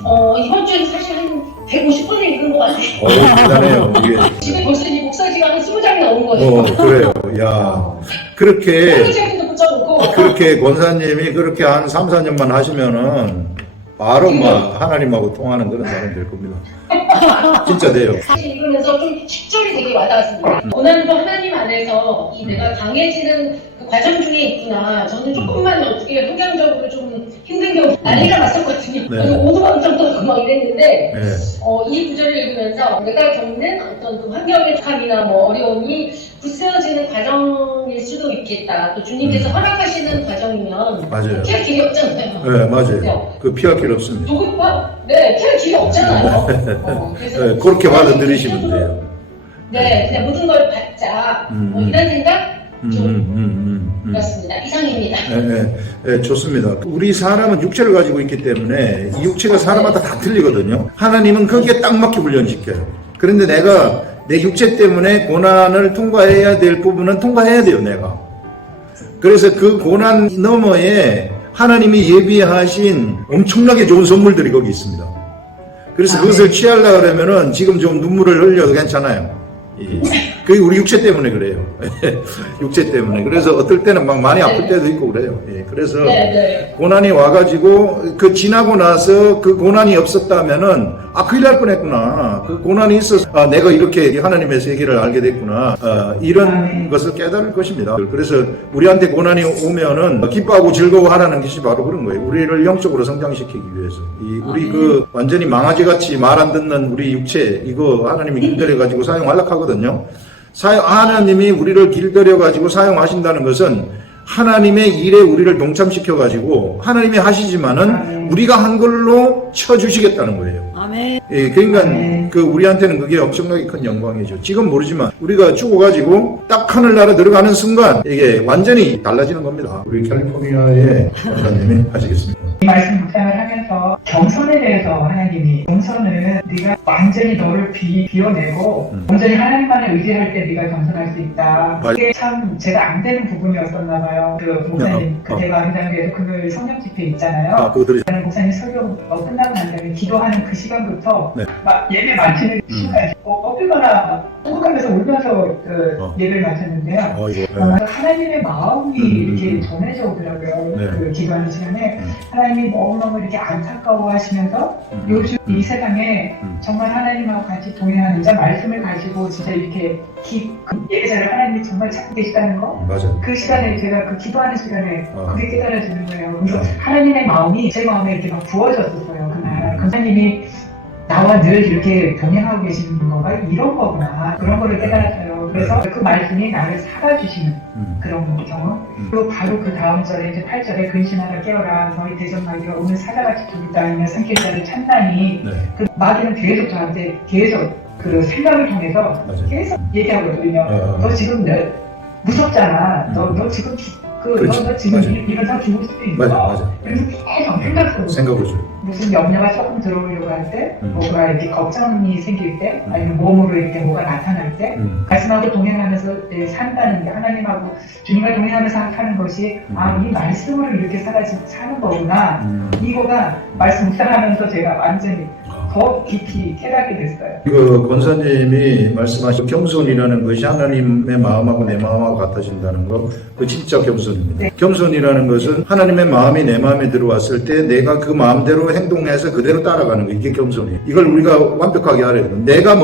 이번 주에 사실 한 150번을 읽은 것 같아요. 대단해요. 이게. 집에 벌써 이 목사지가 한 20장이 넘은 거예요. 그래요. 야, 그렇게 붙여놓고. 그렇게 권사님이 그렇게 한 3, 4년만 하시면은 바로 막 하나님하고 통하는 그런 사람이 될 겁니다. 진짜 돼요. 사실 읽으면서 좀 식절이 되게 와닿았습니다. 고난도 하나님 안에서 이 내가 강해지는 그 과정 중에 있구나. 저는 조금만 어떻게 환경적으로 좀 힘든 경우 난리가 났었거든요. 네. 오두방 정도 막 이랬는데 네. 이 구절을 읽으면서 내가 겪는 어떤 그 환경의 착함이나 뭐 어려움이 굳세어지는 과정일 수도 있겠다. 또 주님께서 허락하시는 과정이면 맞아요. 피할 길이 없잖아요. 네, 맞아요. 그 피할 길 없습니다. 피할 길이 없잖아요. 그래서 네, 그렇게 받아들이시면 돼요. 네, 그냥 모든 걸 받자. 이런 생각 좀 그렇습니다. 이상입니다. 네, 좋습니다. 우리 사람은 육체를 가지고 있기 때문에 이 육체가 사람마다 다 틀리거든요. 하나님은 거기에 딱 맞게 훈련시켜요. 그런데 내가 내 육체 때문에 고난을 통과해야 될 부분은 통과해야 돼요, 내가. 그래서 그 고난 너머에 하나님이 예비하신 엄청나게 좋은 선물들이 거기 있습니다. 그래서 그것을 취하려고 그러면은 지금 좀 눈물을 흘려도 괜찮아요. 그게 우리 육체 때문에 그래요. 육체 때문에. 그래서 어떨 때는 막 많이 아플 때도 있고 그래요. 그래서 고난이 와가지고 그 지나고 나서 그 고난이 없었다면은 큰일 날 뻔했구나. 그 고난이 있어서 내가 이렇게 하나님의 세계를 알게 됐구나. 이런 것을 깨달을 것입니다. 그래서 우리한테 고난이 오면은 기뻐하고 즐거워하라는 것이 바로 그런 거예요. 우리를 영적으로 성장시키기 위해서. 우리 그 완전히 망아지같이 말 안 듣는 우리 육체 이거 하나님이 길들여가지고 사용하려고 하거든요. 하나님이 우리를 길들여가지고 사용하신다는 것은 하나님의 일에 우리를 동참시켜가지고 하나님이 하시지만은 우리가 한 걸로 쳐주시겠다는 거예요. 아멘. 그러니까 그 우리한테는 그게 엄청나게 큰 영광이죠. 지금 모르지만 우리가 죽어가지고 딱 하늘나라 들어가는 순간 이게 완전히 달라지는 겁니다. 우리 캘리포니아의 권사님이 하시겠습니다. 이 말씀 묵상을 하면서 겸손에 대해서 하나님이 겸손은 네가 완전히 너를 비워내고 완전히 하나님만을 의지할 때 네가 겸손할 수 있다. 이게 참 제가 안 되는 부분이었었나 봐요. 그 목사님 그때가 한장교에서 금요일 성령 집회 있잖아요. 그거 들으셨죠? 목사님 설교 끝나고 난 다음에 기도하는 그 시간부터 막 예배 마치는 시간까지 엎드거나 행복하면서 울면서 예배를 마쳤는데요. 하나님의 마음이 이렇게 전해져 오더라고요. 그 기도하는 시간에 하나님이 너무너무 이렇게 안타까워하시면서 요즘 이 세상에 정말 하나님하고 같이 동행하는 자 말씀을 가지고 진짜 이렇게 예배자를 하나님이 정말 찾고 계시다는 거. 맞아요. 그 시간에 제가 그 기도하는 시간에 그게 깨달아지는 거예요. 그래서 하나님의 마음이 제 마음에 이렇게 막 부어졌었어요. 그날 하나님이 나와 늘 이렇게 동행하고 계시는 거가 이런 거구나. 그런 거를 깨달았어요. 그래서 그 말씀이 나를 살아주시는 그런 경험. 그리고 바로 그 다음 절에 이제 8절에 근신하라 깨어라 너희 대적마귀가 오늘 사자같이 두루 다니며 삼킬자를 찬다니. 그 마귀는 계속 저한테 계속 그 생각을 통해서 계속 얘기하거든요. 너 지금 무섭잖아. 너 지금 너 지금 이러다 죽을 수도 있어. 맞아. 그래서 계속 생각을 줘요. 무슨 염려가 조금 들어오려고 할 때, 뭐가 이렇게 걱정이 생길 때, 아니면 몸으로 이렇게 뭐가 나타날 때, 말씀하고 동행하면서 산다는 게 하나님하고 주님과 동행하면서 하는 것이 이 말씀으로 이렇게 사는 거구나. 이거가 말씀 묵상하면서 제가 완전히 더 깊이 깨닫게 됐어요. 그 권사님이 말씀하신 겸손이라는 것이 하나님의 마음하고 내 마음하고 같아진다는 거, 그 진짜 겸손입니다. 겸손이라는 것은 하나님의 마음이 내 마음에 들어왔을 때 내가 그 마음대로 행동해서 그대로 따라가는 거, 이게 겸손이에요. 이걸 우리가 완벽하게 알아야 돼요. 내가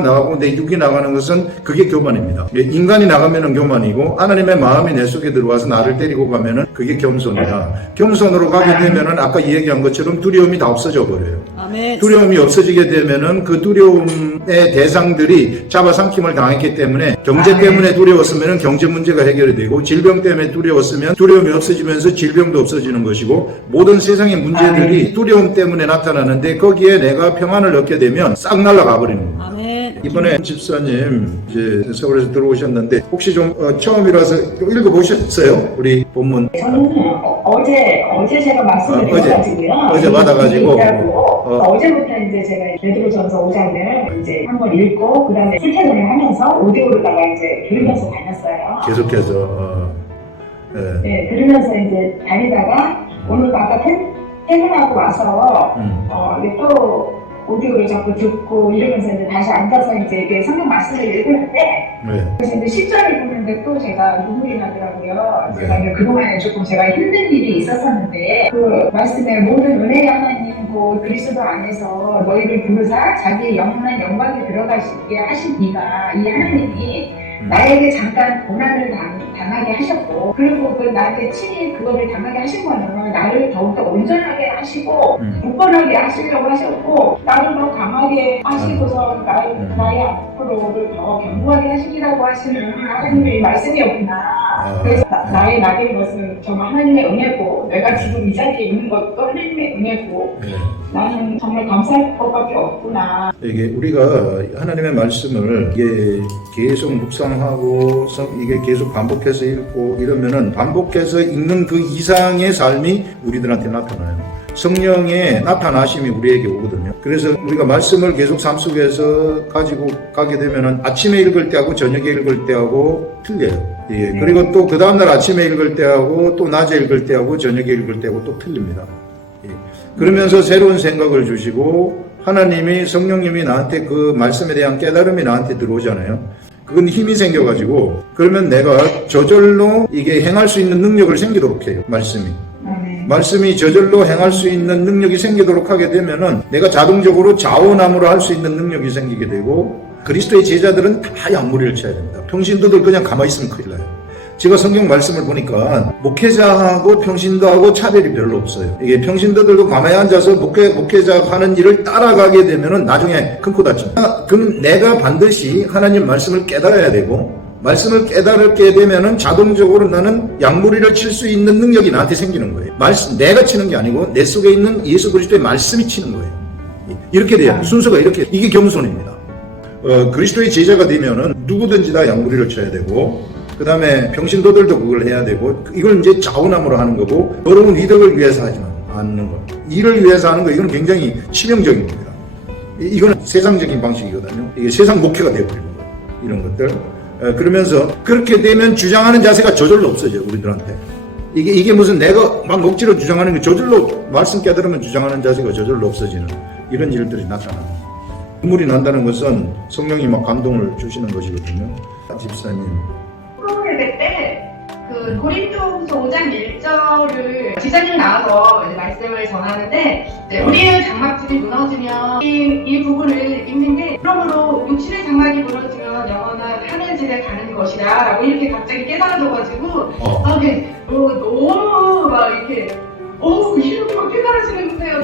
나가고 내 육이 나가는 것은 그게 교만입니다. 인간이 나가면은 교만이고 하나님의 마음이 내 속에 들어와서 나를 때리고 가면은 그게 겸손이다. 겸손으로 가게 되면은 아까 얘기한 것처럼 두려움이 다 없어져 버려요. 아멘. 두려움이 없어지게 되면은 그 두려움의 대상들이 잡아삼킴을 당했기 때문에 경제 때문에 두려웠으면 경제 문제가 해결이 되고 질병 때문에 두려웠으면 두려움이 없어지면서 질병도 없어지는 것이고 모든 세상의 문제들이 두려움 때문에 나타나는데 거기에 내가 평안을 얻게 되면 싹 날아가 버리는 겁니다. 아멘. 이번에 집사님 이제 서울에서 들어오셨는데 혹시 좀 처음이라서 읽어보셨어요? 우리 본문? 저는 어제 제가 말씀을 드려가지고요. 어제 받아가지고 어제부터 이제 제가 베드로전서 5장을 이제 한번 읽고 그 다음에 출퇴근을 하면서 오디오로다가 이제 들으면서 다녔어요. 계속해서 네, 들으면서 이제 다니다가 오늘 아까 퇴근하고 와서 음. 이게 또 오디오를 자꾸 듣고 이러면서 이제 다시 앉아서 이제 이게 성경 말씀을 읽으는데 네. 그래서 이제 10절을 보는데 또 제가 눈물이 나더라고요. 네. 제가 이제 그동안에 조금 제가 힘든 일이 있었었는데 그 말씀에 모든 은혜의 하나님 곧 그리스도 안에서 너희를 부르사 자기의 영원한 영광에 들어가시게 하신 이가 이 하나님이 나에게 잠깐 고난을 당하게 하셨고 그리고 그 나한테 친히 그거를 당하게 하신 거는 나를 더욱더 온전하게 하시고 굳건하게 하시려고 하셨고 나를 더 강하게 하시고서 나의 앞으로를 더 견고하게 하시기라고 하시는 하나님의 말씀이었구나. 그래서 나의 낙인 것은 정말 하나님의 은혜고 내가 지금 이 자리에 있는 것도 하나님의 은혜고 네. 나는 정말 감사할 것밖에 없구나. 이게 우리가 하나님의 말씀을 이게 계속 묵상하고 이게 계속 반복해서 읽고 이러면은 반복해서 읽는 그 이상의 삶이 우리들한테 나타나요. 성령의 나타나심이 우리에게 오거든요. 그래서 우리가 말씀을 계속 삶 속에서 가지고 가게 되면은 아침에 읽을 때하고 저녁에 읽을 때하고 틀려요. 예. 그리고 또 그 다음날 아침에 읽을 때하고 또 낮에 읽을 때하고 저녁에 읽을 때하고 또 틀립니다. 예. 그러면서 새로운 생각을 주시고 하나님이 성령님이 나한테 그 말씀에 대한 깨달음이 나한테 들어오잖아요. 그건 힘이 생겨가지고 그러면 내가 저절로 이게 행할 수 있는 능력을 생기도록 해요. 말씀이 저절로 행할 수 있는 능력이 생기도록 하게 되면은 내가 자동적으로 좌우남으로 할 수 있는 능력이 생기게 되고 그리스도의 제자들은 다 양무리를 쳐야 됩니다. 평신도들 그냥 가만히 있으면 큰일 나요. 제가 성경 말씀을 보니까 목회자하고 평신도하고 차별이 별로 없어요. 이게 평신도들도 가만히 앉아서 목회자가 하는 일을 따라가게 되면은 나중에 큰 코 다칩니다. 그럼 내가 반드시 하나님 말씀을 깨달아야 되고 말씀을 깨달게 되면은 자동적으로 나는 양무리를 칠 수 있는 능력이 나한테 생기는 거예요. 내가 치는 게 아니고 내 속에 있는 예수 그리스도의 말씀이 치는 거예요. 이렇게 돼요. 순서가 이렇게. 이게 겸손입니다. 그리스도의 제자가 되면은 누구든지 다 양무리를 쳐야 되고 그 다음에 평신도들도 그걸 해야 되고 이걸 이제 좌우남으로 하는 거고 여러분 이득을 위해서 하지 않는 거. 일을 위해서 하는 거 이건 굉장히 치명적인 겁니다. 이거는 세상적인 방식이거든요. 이게 세상 목회가 되어버리는 거예요. 이런 것들. 그러면서 그렇게 되면 주장하는 자세가 저절로 없어져요. 우리들한테. 이게 무슨 내가 막 억지로 주장하는 게 저절로 말씀 깨달으면 주장하는 자세가 저절로 없어지는 이런 일들이 나타납니다. 눈물이 난다는 것은 성령이 막 감동을 주시는 것이거든요. 집사님. 프로예배 때 그 고린도후서 5장 1절을 지사님 나와서 이제 말씀을 전하는데 우리의 장막들이 무너지면 이 부분을 읽는데 그러므로 육신의 장막이 무너지면 영원한 하늘집에 가는 것이다 라고 이렇게 갑자기 깨달아져가지고 너무 막 이렇게 이렇게 막 깨달아지는데요.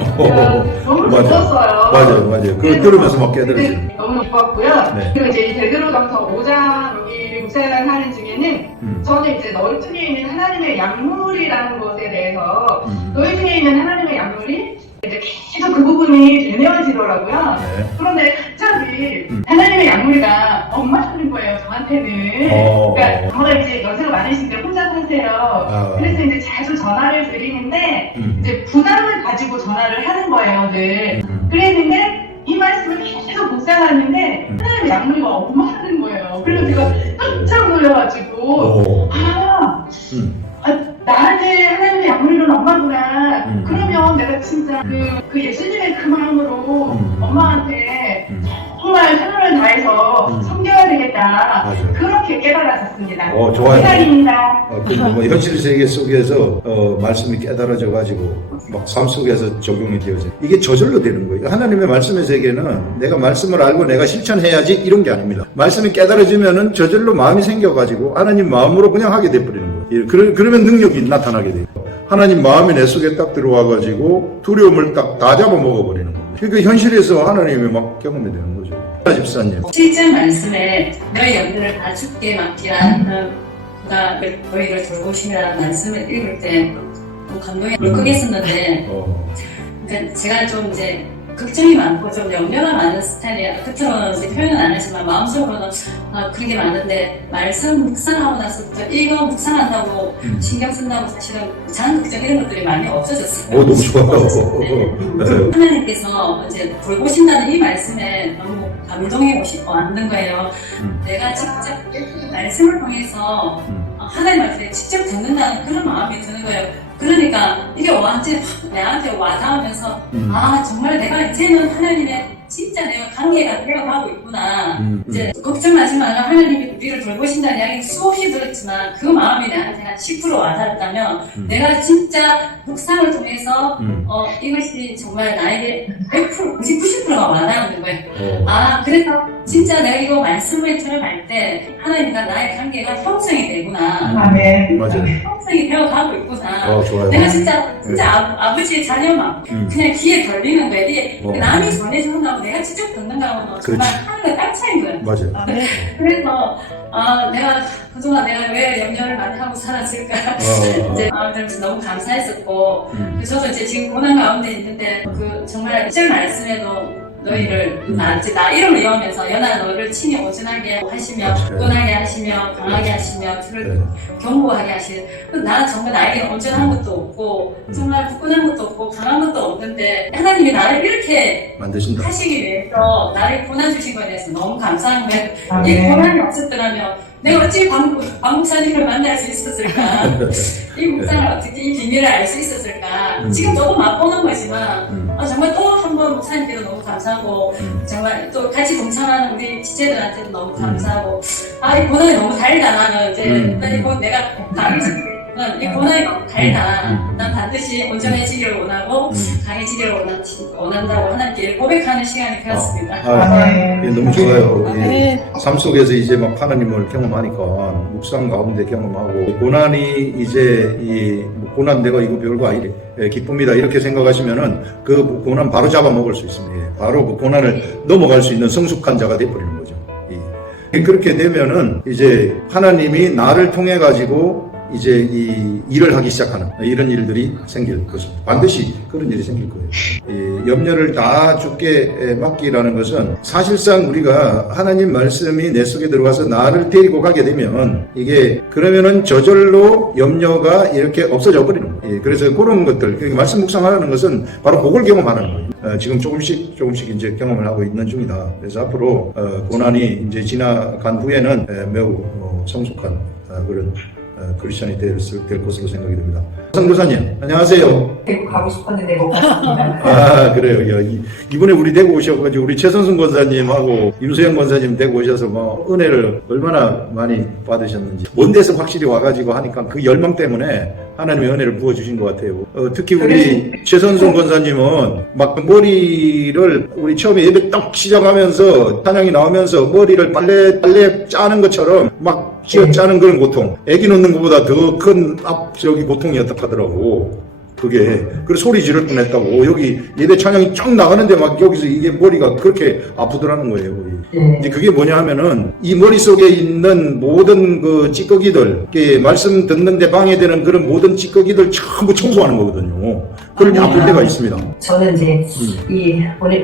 너무 기뻤어요. 맞아요. 그걸 들으면서 막 깨달았어요. 너무 기뻤고요. 네. 그리고 이제 베드로전서 5장 여기 묵상하는 중에는 저는 이제 너희 중에 있는 하나님의 약물이라는 것에 대해서 너희 중에 있는 하나님의 약물이 이제 계속 그 부분이 되뇌어지더라고요. 네. 그런데 갑자기 하나님의 약물이가 엄마라는 거예요, 저한테는. 그러니까 저보다 이제 연세가 많으신데 혼자 사세요. 그래서 이제 자주 전화를 드리는데 이제 부담을 가지고 전화를 하는 거예요, 늘. 그랬는데 이 말씀을 계속 묵상하는데 하나님의 약물이가 엄마라는 거예요. 그래서 제가 깜짝 놀라가지고 나한테 하나님의 약물이는 엄마구나. 그러면 내가 진짜 그 예수님의 그 마음으로 엄마한테 정말 최선을 다해서 섬겨야 되겠다. 맞아요. 그렇게 깨달았었습니다. 좋아요. 기다립니다. 현실 세계 속에서 말씀이 깨달아져 가지고 막 삶 속에서 적용이 되어져. 이게 저절로 되는 거예요. 하나님의 말씀의 세계는 내가 말씀을 알고 내가 실천해야지 이런 게 아닙니다. 말씀이 깨달아지면은 저절로 마음이 생겨 가지고 하나님 마음으로 그냥 하게 돼 버리는 거예요. 그러면 능력이 나타나게 돼요. 하나님 마음이 내 속에 딱 들어와 가지고 두려움을 딱 다 잡아 먹어 버리는 거예요. 그러니까 현실에서 하나님이 막 경험이 되는 거죠. 집사님. 7절 말씀에 너희 영들을 다 죽게 맡기라는 그가 너희를 돌보시라는 말씀을 읽을 때 감동이 울컥했었는데 그러니까 제가 좀 이제 걱정이 많고 좀 염려가 많은 스타일이에요. 겉으로는 이제 표현은 안 하지만 마음속으로는 그런 게 많은데 말씀 묵상하고 나서부터 이거 묵상한다고 신경 쓴다고 사실은 자는 걱정 이런 것들이 많이 없어졌어요. 너무 좋아요. 하나님께서 이제 돌보신다는 이 말씀에 너무 감동이 왔는 거예요. 내가 직접 말씀을 통해서 하나님한테 직접 듣는다는 그런 마음이 드는 거예요. 그러니까 이게 완전히 내한테 와닿으면서 아 정말 내가 이제는 하나님의 진짜 내가 관계가 되어가고 있구나. 이제 걱정하지 마라. 하나님이 우리를 돌보신다는 이야기 수없이 들었지만 그 마음이 나한테 한 10% 와닿았다면 내가 진짜 묵상을 통해서 이것이 정말 나에게 100%, 90%가 와닿는 거예요. 아 그래서 진짜 내가 이거 말씀을 들어갈 때 하나님과 나의 관계가 형성이 되구나. 아멘. 맞아요. 형성이 되어가고 있구나. 좋아요. 내가 진짜 아버지의 자녀만 그냥 귀에 걸리는 거예요. 이게 남이 전해주는 거하고 내가 직접 듣는 거하고는 정말 하늘과 땅 차이인 거예요. 맞아요. 그래서 내가 그동안 내가 왜 염려를 많이 하고 살았을까 이제 그래서 너무 감사했었고 저도 이제 지금 고난 가운데 있는데 그 정말 실 말씀에도 너희를 나 이름을 이용하면서 연하 너를 친히 온전하게 하시며 끈하게 하시며 강하게 하시며 견고하게 하시는 나는 정말 나에게는 온전한 것도 없고 정말 굳건한 것도 없고 강한 것도 없는데 하나님이 나를 이렇게 만드신다. 하시기 위해서 나를 고난 주신 거에 대해서 너무 감사한 거예요. 이 고난이 없었더라면 내가 어찌 방목사님을 만날 수 있었을까? 이 묵상을 어떻게 이 비밀을 알 수 있었을까? 지금 조금 맛보는 거지만 정말 또 한 번 목사님께도 너무 감사하고 정말 또 같이 동참하는 우리 지체들한테도 너무 감사하고 이 고난이 너무 달다 나는 이제 내가 이 고난이 너무 달다. 난 반드시 온전해지기를 원하고 강해지기를 원한다고 하나님께 고백하는 시간이 되었습니다. 너무 좋아요. 삶 속에서 이제 막 하나님을 경험하니까 묵상 가운데 경험하고 고난이 이제 이 고난 내가 이거 별거 아니래 기쁩니다 이렇게 생각하시면은 그 고난 바로 잡아먹을 수 있습니다. 바로 그 고난을 넘어갈 수 있는 성숙한 자가 되어버리는 거죠. 그렇게 되면은 이제 하나님이 나를 통해 가지고 이제 이 일을 하기 시작하는 이런 일들이 생길 것입니다. 반드시 그런 일이 생길 거예요. 이 염려를 다 주께 맡기라는 것은 사실상 우리가 하나님 말씀이 내 속에 들어가서 나를 데리고 가게 되면 이게 그러면은 저절로 염려가 이렇게 없어져 버리는 거예요. 그래서 그런 것들 말씀 묵상하라는 것은 바로 그걸 경험하는 거예요. 지금 조금씩 이제 경험을 하고 있는 중이다. 그래서 앞으로 고난이 이제 지나간 후에는 매우 성숙한 그런 크리스천이 될 것으로 생각이 됩니다. 성도사님, 안녕하세요. 대구 가고 싶었는데 못 갔습니다. 그래요. 이번에 우리 대구 오셔가지고 우리 최선순 권사님하고 임수영 권사님 대구 오셔서 뭐 은혜를 얼마나 많이 받으셨는지 먼 데서 확실히 와가지고 하니까 그 열망 때문에 하나님의 은혜를 부어주신 것 같아요. 특히 우리 최선순 권사님은 막 머리를 우리 처음에 예배 딱 시작하면서 찬양이 나오면서 머리를 빨래 짜는 것처럼 막 쥐어 짜는 그런 고통. 애기 놓는 것보다 더 큰 고통이었다 하더라고. 그게. 그래서 소리 지를 뻔 했다고. 여기 예배 찬양이 쫙 나가는데 막 여기서 이게 머리가 그렇게 아프더라는 거예요. 이제 그게 뭐냐 하면은 이 머릿속에 있는 모든 그 찌꺼기들, 말씀 듣는데 방해되는 그런 모든 찌꺼기들 전부 청소하는 거거든요. 그럴 아플 때가 있습니다. 저는 이제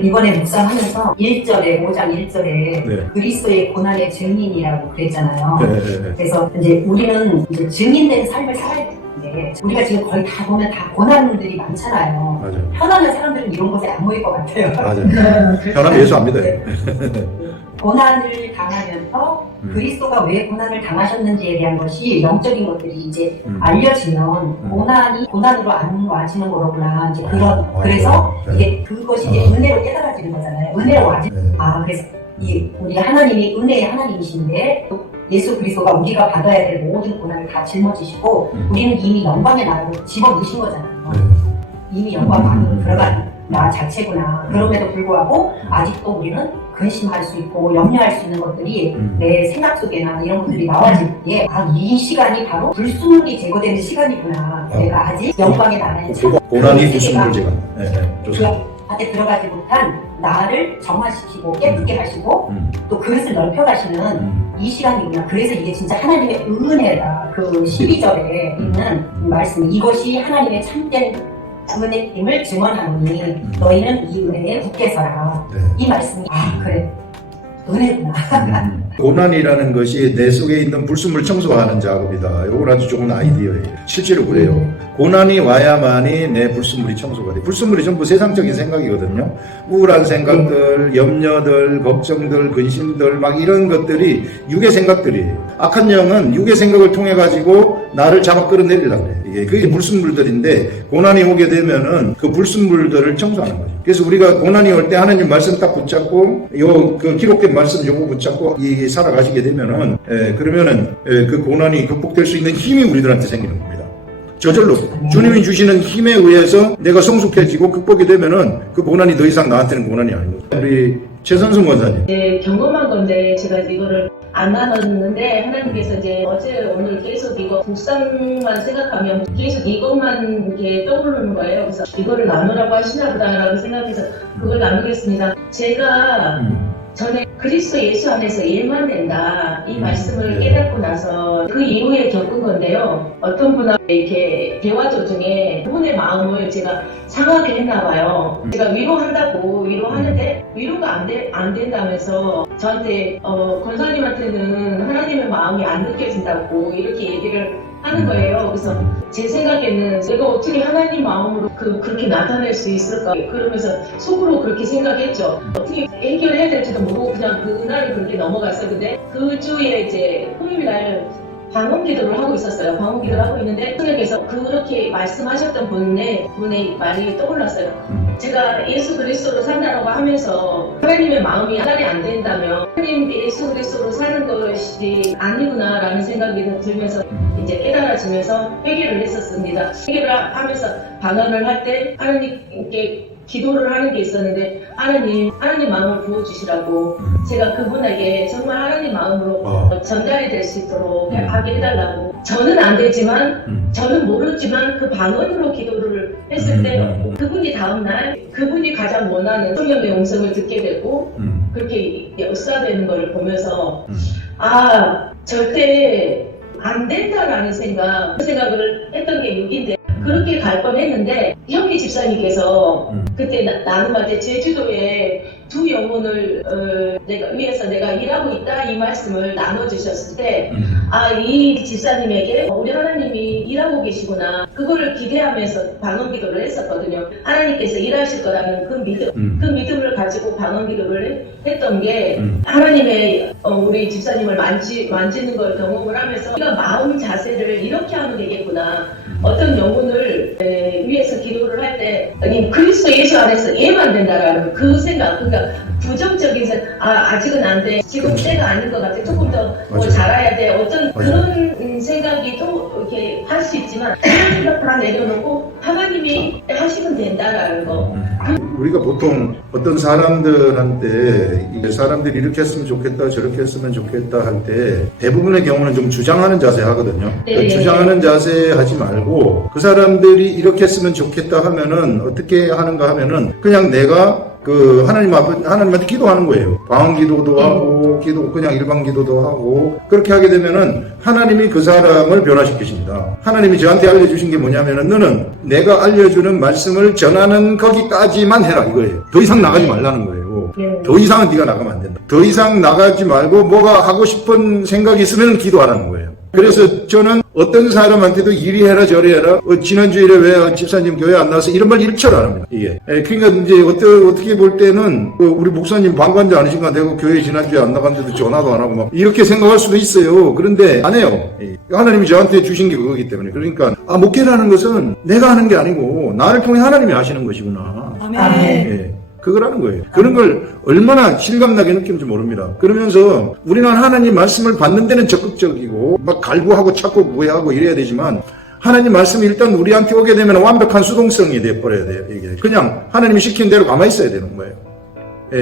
이번에 묵상하면서 1절에 5장 1절에 그리스도의 고난의 증인이라고 그랬잖아요. 그래서 이제 우리는 이제 증인된 삶을 살아야 돼요. 우리가 지금 거의 다 보면 다 고난들이 많잖아요. 맞아요. 편안한 사람들은 이런 것에 안 모일 것 같아요. 맞아요. 편하면 예수 안 믿어요. 고난을 당하면서 그리스도가 왜 고난을 당하셨는지에 대한 것이 영적인 것들이 이제 알려지면 고난이 고난으로 안 와지는 거로구나. 이제 그래서 이게 그것이 이제 은혜로 깨달아지는 거잖아요. 은혜로 와지는. 그래서 우리 하나님이 은혜의 하나님이신데 또 예수 그리스도가 우리가 받아야 될 모든 고난을 다 짊어지시고 우리는 이미 영광의 나라로 집어넣으신 거잖아요. 이미 영광 안으로 들어간 나 자체구나. 그럼에도 불구하고 아직도 우리는 근심할 수 있고 염려할 수 있는 것들이 내 생각 속에나 이런 것들이 나와질 때 이 시간이 바로 불순물이 제거되는 시간이구나. 내가 아직 영광의 나라에 고난이 불순물 제거. 좋습니다. 밭에 들어가지 못한 나를 정화시키고 깨끗게 하시고 또 그릇을 넓혀가시는 이 시간이구나. 그래서 이게 진짜 하나님의 은혜다. 그 12절에 있는 말씀, 이것이 하나님의 참된 은혜임을 증언하노니 너희는 이 은혜에 굳게 서라. 이 말씀이 그래 은혜구나. 고난이라는 것이 내 속에 있는 불순물 청소하는 작업이다. 이건 아주 좋은 아이디어예요. 실제로 그래요. 고난이 와야만이 내 불순물이 청소가 돼. 불순물이 전부 세상적인 생각이거든요. 우울한 생각들, 염려들, 걱정들, 근심들 막 이런 것들이 육의 생각들이에요. 악한 영은 육의 생각을 통해 가지고 나를 잡아 끌어내리려고 그래. 그게 불순물들인데 고난이 오게 되면은 그 불순물들을 청소하는 거죠. 그래서 우리가 고난이 올 때 하나님 말씀 딱 붙잡고 그 기록된 말씀 요거 붙잡고 살아가시게 되면은 그러면은 그 고난이 극복될 수 있는 힘이 우리들한테 생기는 겁니다. 저절로 주님이 주시는 힘에 의해서 내가 성숙해지고 극복이 되면은 그 고난이 더 이상 나한테는 고난이 아닌 거죠. 우리 최선승 권사님. 네, 경험한 건데 제가 이거를 안 나눴는데 하나님께서 이제 어제 오늘 계속 이거 불쌍만 생각하면 계속 이것만 이렇게 떠오르는 거예요. 그래서 이거를 나누라고 하시나 보다라고 생각해서 그걸 나누겠습니다. 제가 전에 그리스도 예수 안에서 일만 된다 이 말씀을 깨닫고 나서 그 이후에 겪은 건데요. 어떤 분하고 이렇게 대화 도중에 그분의 마음을 제가 상하게 했나 봐요. 제가 위로한다고 위로하는데 위로가 안 된다면서 저한테 권사님한테는 하나님의 마음이 안 느껴진다고 이렇게 얘기를 하는 거예요. 그래서 제 생각에는 내가 어떻게 하나님 마음으로 그렇게 나타낼 수 있을까 그러면서 속으로 그렇게 생각했죠. 어떻게 해결해야 될지도 모르고 그냥 그날은 그렇게 넘어갔어요. 근데 그 주에 이제 토요일날 방언 기도를 하고 있었어요. 방언 기도를 하고 있는데 선생님께서 그렇게 말씀하셨던 분의 말이 떠올랐어요. 제가 예수 그리스도로 산다라고 하면서 하나님의 마음이 하나이 안 된다면 하나님 예수 그리스도로 사는 것이 아니구나라는 생각이 들면서 이제 깨달아지면서 회개를 했었습니다. 회개를 하면서 방언을 할 때 하나님께 기도를 하는 게 있었는데 하나님 마음을 부어주시라고 제가 그분에게 정말 하나님 마음으로 전달이 될 수 있도록 하게 해달라고. 저는 안 되지만 저는 모르지만 그 방언으로 기도를 했을 때 그분이 다음날 그분이 가장 원하는 성령의 음성을 듣게 되고 그렇게 역사되는 걸 보면서 절대 안 된다라는 그 생각을 했던 게 6인데 그렇게 갈 뻔했는데 현미 집사님께서 그때 나눔할 때 제주도에 두 영혼을 위해서 내가 일하고 있다 이 말씀을 나눠주셨을 때 이 집사님에게 우리 하나님이 일하고 계시구나 그거를 기대하면서 방언기도를 했었거든요. 하나님께서 일하실 거라는 그 믿음을 가지고 방언기도를 했던 게 하나님의 우리 집사님을 만지는 걸 경험을 하면서 우리가 마음 자세를 이렇게 하면 되겠구나. 어떤 영혼을 위해서 기도를 할 때 그리스도 예수 안에서 얘만 된다라는 그 생각, 그러니까 부정적인 아직은 안 돼, 지금 때가 아닌 것 같아, 조금 더 잘해야 돼, 어떤 그런 생각이 또 이렇게 할 수 있지만 그런 생각 다 내려놓고 하나님이 하시면 된다라는 거. 우리가 보통 어떤 사람들한테 사람들이 이렇게 했으면 좋겠다 저렇게 했으면 좋겠다 할 때 대부분의 경우는 좀 주장하는 자세 하거든요. 주장하는 자세 하지 말고 그 사람들이 이렇게 했으면 좋겠다 하면은 어떻게 하는가 하면은 그냥 내가 하나님한테 기도하는 거예요. 방언 기도도 하고, 그냥 일반 기도도 하고, 그렇게 하게 되면은 하나님이 그 사람을 변화시키십니다. 하나님이 저한테 알려주신 게 뭐냐면은 너는 내가 알려주는 말씀을 전하는 거기까지만 해라 이거예요. 더 이상 나가지 말라는 거예요. 더 이상은 네가 나가면 안 된다. 더 이상 나가지 말고 뭐가 하고 싶은 생각이 있으면 기도하라는 거예요. 그래서 저는 어떤 사람한테도 이리 해라 저리 해라 지난주일에 왜 집사님 교회 안 나와서 이런 말 일절 안 합니다. 이게 그러니까 이제 어떻게 볼 때는 우리 목사님 방관자 아니신가 내가 교회 지난주에 안 나갔는데도 전화도 안 하고 막 이렇게 생각할 수도 있어요. 그런데 안 해요. 하나님이 저한테 주신 게 그거기 때문에. 그러니까 목회라는 것은 내가 하는 게 아니고 나를 통해 하나님이 하시는 것이구나. 아멘. 그거라는 거예요. 그런 걸 얼마나 실감나게 느끼는지 모릅니다. 그러면서 우리는 하나님 말씀을 받는 데는 적극적이고 막 갈구하고 찾고 구해하고 이래야 되지만 하나님 말씀이 일단 우리한테 오게 되면 완벽한 수동성이 돼버려야 돼요. 이게 그냥 하나님이 시킨 대로 가만히 있어야 되는 거예요.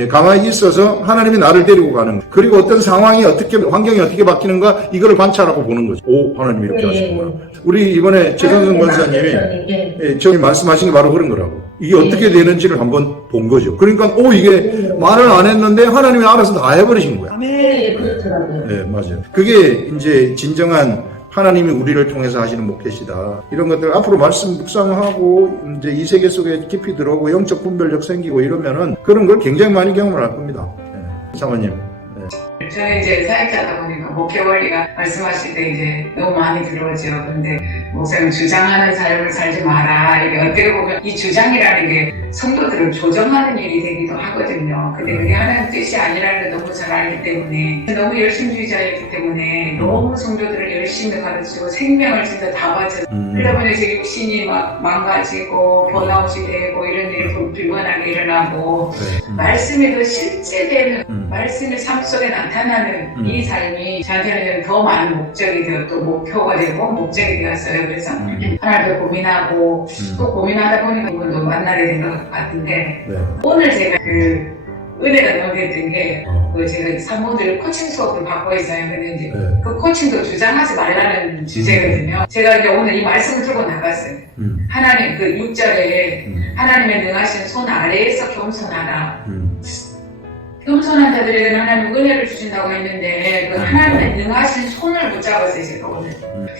가만히 있어서 하나님이 나를 데리고 가는 거예요. 그리고 어떤 상황이 환경이 어떻게 바뀌는가 이거를 관찰하고 보는 거죠. 하나님이 이렇게 하시는구나. 우리 이번에 최선승 권사님이 저기 말씀하신 게 바로 그런 거라고. 이게 어떻게 되는지를 한번 본 거죠. 그러니까 이게 말을 안 했는데 하나님이 알아서 다 해버리신 거야. 네, 그렇더라고요. 네, 맞아요. 그게 이제 진정한 하나님이 우리를 통해서 하시는 목회시다. 이런 것들 앞으로 말씀 묵상하고 이제 이 세계 속에 깊이 들어오고 영적 분별력 생기고 이러면은 그런 걸 굉장히 많이 경험을 할 겁니다. 사모님. 저는 이제 사역자다 보니까 목회 원리가 말씀하실 때 이제 너무 많이 들어오죠. 근데 목사님 주장하는 삶을 살지 마라. 이게 어떻게 보면 이 주장이라는 게 성도들을 조정하는 일이 되기도 하거든요. 근데 그게 하나님 뜻이 아니라는 걸 너무 잘 알기 때문에 너무 열심주의자였기 때문에 너무 성도들을 열심히 가르치고 생명을 진짜 다 바쳐. 그러다 보니 제 육신이 막 망가지고 번아웃이 되고 이런 일이 불편하게 일어나고 말씀이 더 실제되는 말씀이 삶 속에 나타나는 이 삶이 저한테는 더 많은 목적이 되고 또 목표가 되고 목적이 되었어요. 그래서 하나를 더 고민하고 또 고민하다 보니까 이분도 만나게 된 것 같은데 오늘 제가 그 은혜가 너무 됐던 게 제가 사모들 코칭 수업을 받고 있어요. 근데 이제 그 코칭도 주장하지 말라는 주제거든요. 제가 이제 오늘 이 말씀을 들고 나갔어요. 하나님 그 6절에 하나님의 능하신 손 아래에서 겸손하라. 겸손한 자들에게는 하나님 은혜를 주신다고 했는데 그 하나님의 능하신 손을 붙잡았어요. 제가 오늘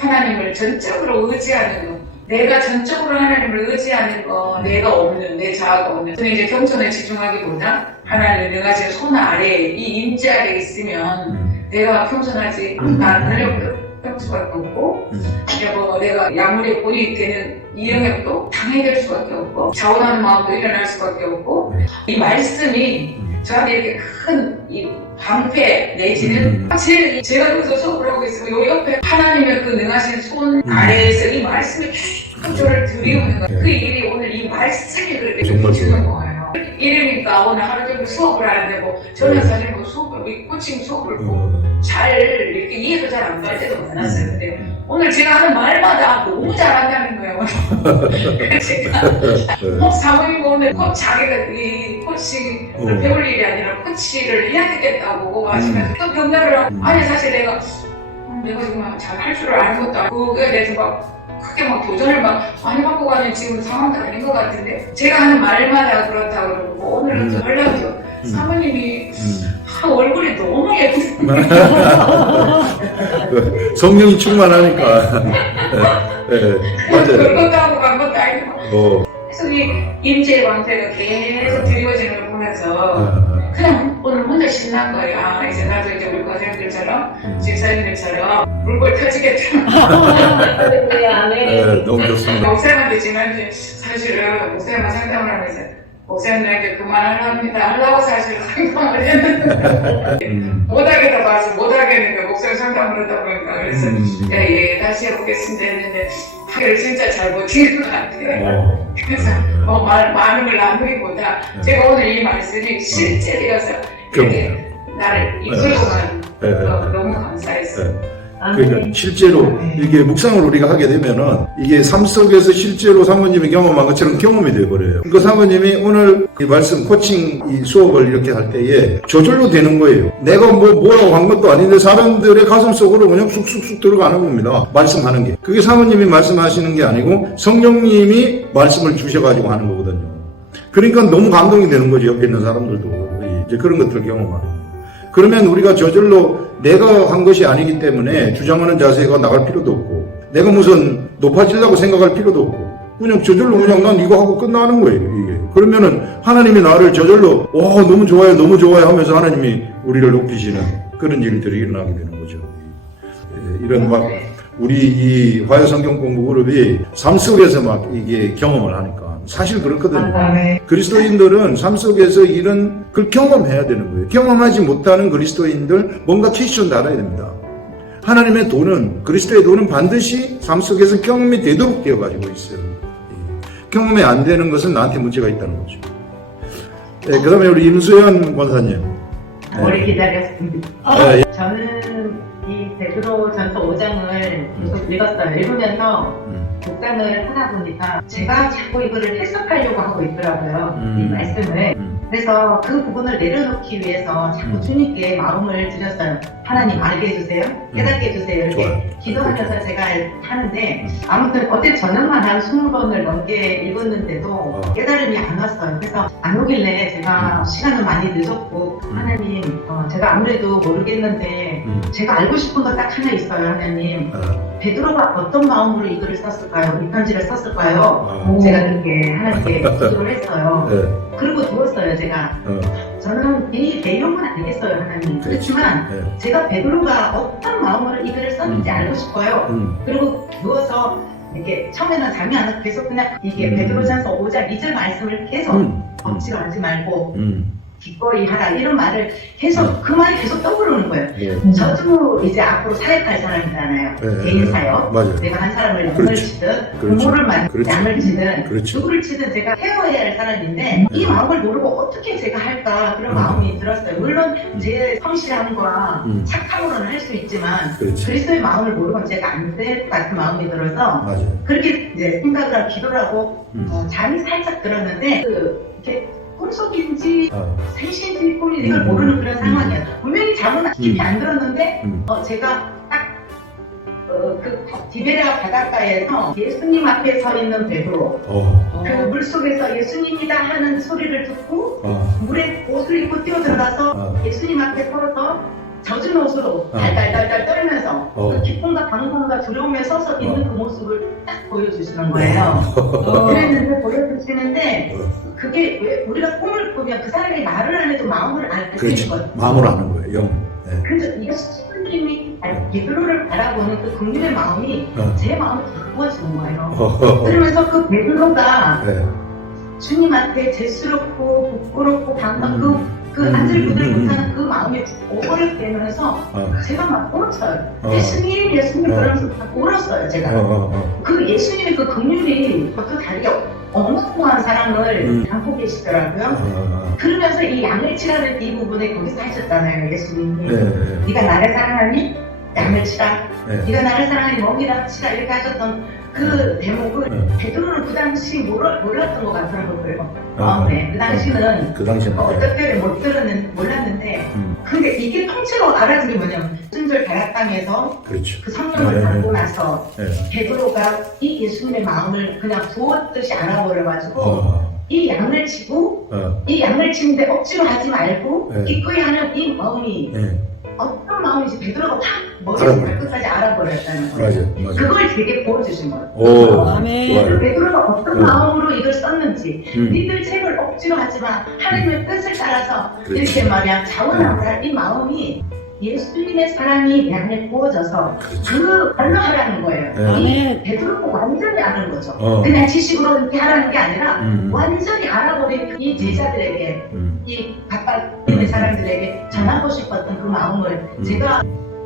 하나님을 전적으로 의지하는 거, 내가 전적으로 하나님을 의지하는 거, 내가 없는 내 자아가 없는. 근데 이제 겸손에 집중하기보다 하나님의 능하신 손 아래에 이 임재 아래에 있으면 내가 겸손하지 않으려고 할 수밖에 없고, 뭐 내가 약물에 본이 되는 이 영역도 당해될 수밖에 없고, 자원하는 마음도 일어날 수밖에 없고, 이 말씀이 저한테 이렇게 큰 이 방패 내지는 제가 여기서 수업을 하고 있으면 요 옆에 하나님의 그 능하신 손 아래에서 이 말씀이 계속 저를 들이우는 거예요. 그 일이 오늘 이 말씀이 그렇게 주는 거예요. 이러니까 오늘 하루 종일 수업을 하는데 뭐 저는 사실 뭐 수업을 코칭 수업을 뭐 잘 이렇게 이해도 잘 안 갈 때도 많았어요. 근데 오늘 제가 하는 말마다 너무 잘한다는 거예요. 제가 사모님 오늘 꼭 자기가 이 코칭을 배울 일이 아니라 코치를 해야 되겠다고 하시면서 또 병나를 하고 아니 사실 내가 정말 잘 할 줄 아는 것도 아니고 그거에 대해서 막 크게 막 도전을 막 많이 받고 가는 지금 상황도 아닌 것 같은데 제가 하는 말마다 그렇다고 그러고 오늘은 좀 연락이죠. 사모님이 얼굴이 너무 예쁘세요. 성령이 충만하니까. 맞아요. 그것도 하고 간 것도 아니고. 그래서 이 임재의 방패가 계속 드리워지는 걸 보면서 그냥 오늘 혼자 신난 거예요. 아, 이제 나도 이제 우리 과장님들처럼 집사님들처럼 물골 터지겠다. 네, 너무 좋습니다. 목사님한테 지난주에 사실은 목사님과 상담을 하면서 목사님들에게 그만하랍니다 하려고 사실 상담을 했는데 못하겠다 봐서 못하겠는데 목사님 상담을 하다 보니까 그래서 예 다시 해보겠습니다 했는데 하기를 진짜 잘 버티는 것 같아요. 그래서 뭐 많은 걸 나누기보다 제가 오늘 이 말씀이 실제되어서 이렇게 나를 이끌고만 너무 감사했어요. 그러니까 실제로 이게 묵상을 우리가 하게 되면은 이게 삶 속에서 실제로 사모님이 경험한 것처럼 경험이 되어버려요. 그러니까 사모님이 오늘 이 말씀 코칭 이 수업을 이렇게 할 때에 저절로 되는 거예요. 내가 뭐라고 한 것도 아닌데 사람들의 가슴 속으로 그냥 쑥쑥쑥 들어가는 겁니다. 말씀하는 게. 그게 사모님이 말씀하시는 게 아니고 성령님이 말씀을 주셔가지고 하는 거거든요. 그러니까 너무 감동이 되는 거죠. 옆에 있는 사람들도 이제 그런 것들을 경험하는. 그러면 우리가 저절로 내가 한 것이 아니기 때문에 주장하는 자세가 나갈 필요도 없고 내가 무슨 높아지려고 생각할 필요도 없고 그냥 저절로 그냥 난 이거 하고 끝나는 거예요. 이게. 그러면은 하나님이 나를 저절로 너무 좋아요 너무 좋아요 하면서 하나님이 우리를 높이시는 그런 일들이 일어나게 되는 거죠. 이런 막 우리 이 화요성경 공부 그룹이 삶 속에서 막 이게 경험을 하니까 사실 그렇거든요. 그리스도인들은 삶 속에서 이런 걸 경험해야 되는 거예요. 경험하지 못하는 그리스도인들 뭔가 퀘스천 달아야 됩니다. 하나님의 도는 그리스도의 도는 반드시 삶 속에서 경험이 되도록 되어가지고 있어요. 경험이 안 되는 것은 나한테 문제가 있다는 거죠. 네, 그 다음에 우리 임수연 권사님. 오래 기다렸습니다. 저는 이 베드로 전서 5장을 읽었어요. 읽으면서 묵상을 하다 보니까 제가 자꾸 이거를 해석하려고 하고 있더라고요. 이 말씀을. 그래서 그 부분을 내려놓기 위해서 자꾸 주님께 마음을 드렸어요. 하나님 알게 해주세요. 깨닫게 해주세요. 이렇게 좋아요. 기도하면서 제가 하는데 아무튼 어제 저녁만 한 20번을 넘게 읽었는데도 깨달음이 안 왔어요. 그래서 안 오길래 제가 시간은 많이 늦었고 하나님 제가 아무래도 모르겠는데 제가 알고 싶은 거 딱 하나 있어요. 하나님 베드로가 어떤 마음으로 이 글을 썼을까요? 이 편지를 썼을까요? 제가 그렇게 하나님께 기도를 했어요. 그리고 두었어요. 제가 저는 이 내용은 알겠어요, 하나님. 그렇지만 네. 제가 베드로가 어떤 마음으로 이 글을 썼는지 알고 싶어요. 그리고 누워서 이렇게 처음에는 잠이 안 와서 계속 그냥 이게 베드로전서 5장 2절 말씀을 계속 억지로 하지 말고 기꺼이 하라 이런 말을 계속 그 말이 계속 떠오르는 거예요. 네. 저도 이제 앞으로 사역할 사람이잖아요. 네. 개인 사역. 맞아요. 내가 한 사람을 양을 그렇죠. 치든 그렇죠. 부모를 만든 그렇죠. 양을 치든 그렇죠. 누구를 치든 제가 케어해야 할 사람인데 이 마음을 모르고 어떻게 제가 할까 그런 마음이 들었어요. 물론 제 성실함과 착함으로는 할 수 있지만 그렇죠. 그리스도의 마음을 모르고는 제가 안 될 것 같은 마음이 들어서 맞아요. 그렇게 이제 생각을 하고 기도를 하고 잠이 살짝 들었는데 이렇게 꿈속인지 생신인지 꿈인지 이걸 모르는 그런 상황이에요. 분명히 잠은 깊이 안 들었는데 제가 딱 그 디베랴 바닷가에서 예수님 앞에 서 있는 베드로 그 물속에서 예수님이다 하는 소리를 듣고 물에 옷을 입고 뛰어들어가서 예수님 앞에 서서 젖은 옷으로 달달달달 떨면서 그 기쁨과 방송과 두려움에 서서 있는 그 모습을 딱 보여주시는 거예요. 그랬는데 보여주시는데 그게 왜 우리가 꿈을 꾸면 그 사람이 말을 안 해도 마음을 알 수 있는 거예요. 마음으로 아는 거예요. 영. 네. 그래서 이거 수님이 베드로를 바라보는 그 국민의 마음이 제 마음을 바꾸어지는 거예요. 그러면서 그 베드로가 주님한테 죄스럽고 부끄럽고 그 안절부절 못하는 그 마음이 오버랩되면서 제가 막 울었어요. 예수님 그러면서 막 울었어요, 제가. 그 예수님의 그 긍휼이 그 다리가 어마어마한 사랑을 담고 계시더라고요. 그러면서 이 양을 치라는 이 부분에 거기서 하셨잖아요, 예수님이. 네가 나를 사랑하니 양을 치라. 네가 나를 사랑하니 먹이라 치라 이렇게 하셨던 그 대목을 베드로는 그 당시 몰랐던 것 같더라고요. 그 당시는 어떻게 몰랐는데 근데 이게 통째로 알아진 게 뭐냐면 순절 다락 땅에서 그렇죠. 그 성령을 받고 나서 베드로가 이 예수님의 마음을 그냥 부었듯이 알아버려가지고 이 양을 치고 이 양을 치는데 억지로 하지 말고 기꺼이 하는 이 마음이 어떤 마음인지 베드로가 확 머리에서 발끝까지 알아버렸다는 거예요. 맞아요. 그걸 되게 보여주신 거예요. 아멘. 베드로가 어떤 마음으로 이걸 썼는지 니들 책을 억지로 하지만 하나님의 뜻을 따라서 이렇게 말이야 자원하고 할 이 마음이 예수님의 사랑이 내 안에 부어져서 그 발로 하라는 거예요. 이 베드로가 완전히 아는 거죠. 그냥 지식으로 이렇게 하라는 게 아니라 완전히 알아버린 이 제자들에게 이 바깥 있는 사람들에게 전하고 싶었던 그 마음을 제가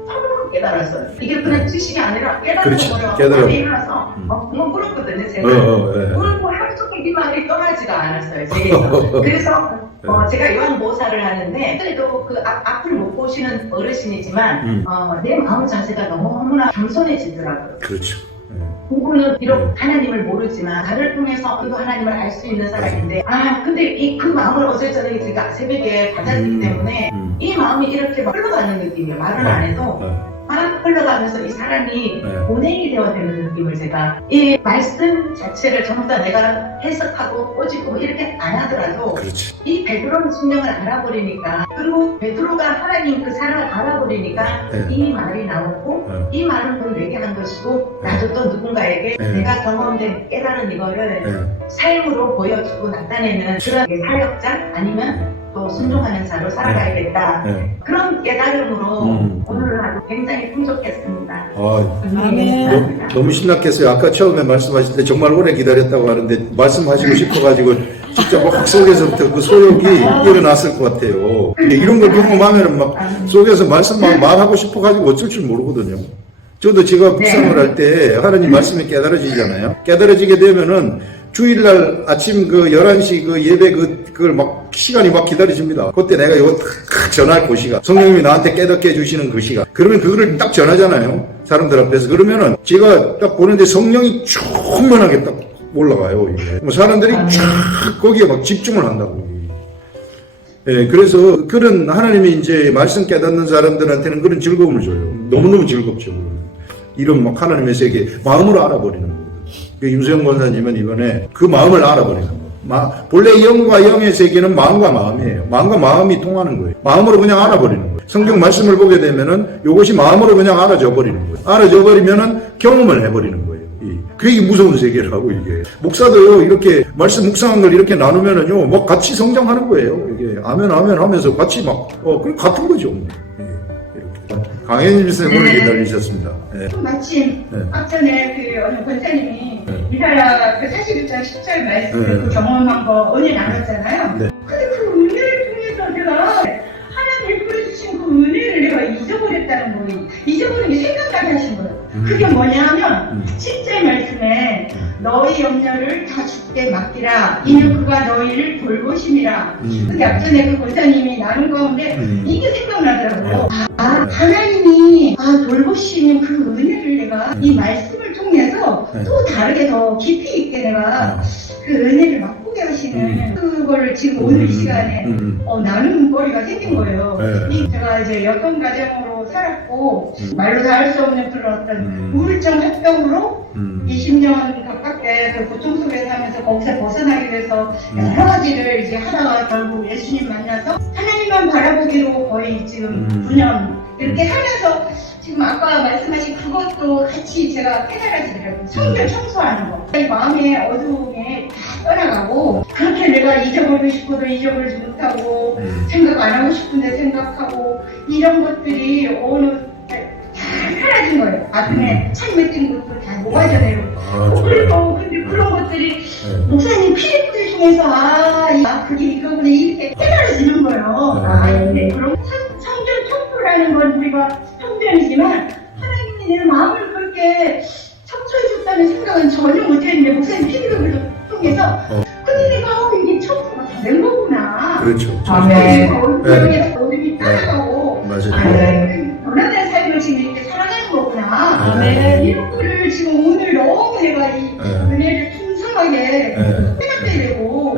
처음 깨달았어요. 이게 그냥 지식이 아니라 깨달은 거예요. 밤에 일어나서 뭐 울었거든요. 제가 울고 하루 종일 이 말이 떠나지가 않았어요. 제게서. 그래서 제가 요한모사를 하는데 그래도 그 앞을 못 보시는 어르신이지만 내 마음 자세가 너무나 겸손해지더라고요. 그렇죠. 그분은 비록 하나님을 모르지만 나를 통해서 이거 하나님을 알 수 있는 사람인데 근데 그 마음을 어제 저녁에 제가 새벽에 받았기 때문에 이 마음이 이렇게 막 흘러가는 느낌이에요. 말을 안 해도 막 흘러가면서 이 사람이 본행이 되어되는 느낌을 제가 이 말씀 자체를 전부 다 내가 해석하고 꼬집고 이렇게 안 하더라도 이 베드로의 심령을 알아버리니까 그리고 베드로가 하나님 그 사랑을 알아버리니까 이 말이 나오고 이 말은 또 내게 한 것이고 나도 또 누군가에게 내가 경험된 깨달은 이거를 삶으로 보여주고 나타내는 그런 사역자 아니면 또 순종하는 자로 살아가야겠다. 그런 깨달음으로 오늘 하루 굉장히 풍족했습니다. 너무 신났겠어요. 아까 처음에 말씀하실 때 정말 오래 기다렸다고 하는데 말씀하시고 싶어가지고 진짜 막 속에서부터 그 소욕이 일어났을 것 같아요. 이런 걸 경험하면은 막 속에서 말하고 싶어가지고 어쩔 줄 모르거든요. 저도 제가 묵상을 할 때 하나님 말씀이 깨달아지잖아요. 깨달아지게 되면은 주일날 아침 그 11시 그 예배 그걸 막 시간이 막 기다려집니다. 그때 내가 이거 딱 전할 그 시간. 성령님이 나한테 깨닫게 해주시는 그 시간. 그러면 그거를 딱 전하잖아요. 사람들 앞에서. 그러면은 제가 딱 보는데 성령이 충만하게 딱 올라가요. 이게. 뭐 사람들이 쫙 거기에 막 집중을 한다고. 그래서 그런 하나님이 이제 말씀 깨닫는 사람들한테는 그런 즐거움을 줘요. 너무너무 즐겁죠. 이런 막 하나님의 세계 마음으로 알아버리는 거. 임수영 권사님은 이번에 그 마음을 알아버리는 거. 본래 영과 영의 세계는 마음과 마음이에요. 마음과 마음이 통하는 거예요. 마음으로 그냥 알아버리는 거예요. 성경 말씀을 보게 되면은 이것이 마음으로 그냥 알아져 버리는 거예요. 알아져 버리면은 경험을 해버리는 거예요. 그게 무서운 세계라고 이게. 목사도요 이렇게 말씀 묵상한 걸 이렇게 나누면은요 막 같이 성장하는 거예요. 이게 아멘 하면서 같이 막 그럼 같은 거죠. 이렇게. 강혜님 선생님 오늘 기다리셨습니다. 네. 마침 앞전에 그 어느 권사님이 이사야 그 41장 10절 말씀을 그 경험한 거 은혜 나눴잖아요. 네. 근데 그 은혜를 통해서 내가 하나님이 보여주신 그 은혜를 내가 잊어버렸다는 거예요. 잊어버린 게 생각나게 하신 거예요. 그게 뭐냐면 10절 말씀에 너희 염려를 다 주께 맡기라. 이는 그가 너희를 돌보심이라. 근데 앞전에 그 권사님이 나눈 가운데 이게 생각나더라고요. 하나님이 돌보시는 그 은혜를 내가 이 말씀을 통해서 또 다르게 더 깊이 있게 내가 그 은혜를 맛보게 하시는 그거를 지금 오늘 이 시간에 나누는 거리가 생긴 거예요. 제가 이제 여성 가정으로 살았고 말로 다 할 수 없는 그런 어떤 우울증 합병으로 20년 가깝게 그 고통 속에 살면서 거기서 벗어나기 위해서 여러 가지를 이제 하다가 결국 예수님 만나서 하나님만 바라보기로 거의 지금 9년 이렇게 살면서 지금 아까 말씀하신 그것도 같이 제가 깨달아지더라고요. 성전 청소하는 거. 이 마음의 어두움에 다 떠나가고 그렇게 내가 잊어버리고 싶어도 잊어버리지 못하고 생각 안 하고 싶은데 생각하고 이런 것들이 어느 다 사라진 거예요. 가슴에 참 맺힌 것도 다 모아져 내려오고 그리고 근데 그런 것들이 목사님 필리핀 중에서 그게 이거구나 이렇게 깨달아지는 거예요. 이게 그런 성전 청소라는 건 우리가 성전이지만 하나님이 내 마음을 그렇게 청소해줬다는 생각은 전혀 못했는데 목사님 필리핀을 통해서 근데 내가 이게 청소가 다 된 거구나. 그렇죠. 어둠에 어둠이 따라가고 맞아요. 변화된 삶을 지금 이렇게 살아가는 거구나. 이런 거를 지금 오늘 너무 내가 이 은혜를 풍성하게 생각해야 되고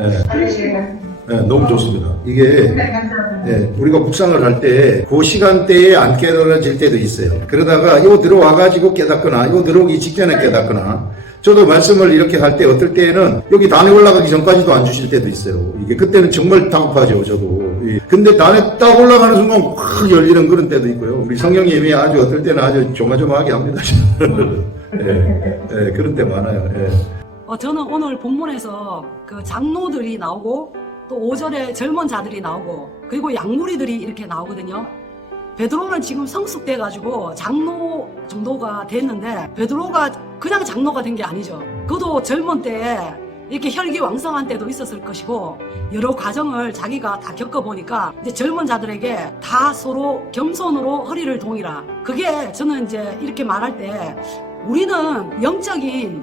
너무 좋습니다. 이게 우리가 묵상을 할 때 그 시간대에 안 깨달아질 때도 있어요. 그러다가 이거 들어와가지고 깨닫거나 이거 들어오기 직전에 깨닫거나 저도 말씀을 이렇게 할 때 어떨 때에는 여기 단에 올라가기 전까지도 안 주실 때도 있어요. 이게 그때는 정말 다급하죠, 저도. 근데 단에 딱 올라가는 순간 확 열리는 그런 때도 있고요. 우리 성령님이 아주 어떨 때는 아주 조마조마하게 합니다. 그런 때 많아요. 저는 오늘 본문에서 그 장로들이 나오고 또 5절에 젊은 자들이 나오고 그리고 양무리들이 이렇게 나오거든요. 베드로는 지금 성숙돼가지고 장로 정도가 됐는데 베드로가 그냥 장로가 된 게 아니죠. 그도 젊은 때에 이렇게 혈기왕성한 때도 있었을 것이고 여러 과정을 자기가 다 겪어보니까 이제 젊은 자들에게 다 서로 겸손으로 허리를 동이라. 그게 저는 이제 이렇게 말할 때 우리는 영적인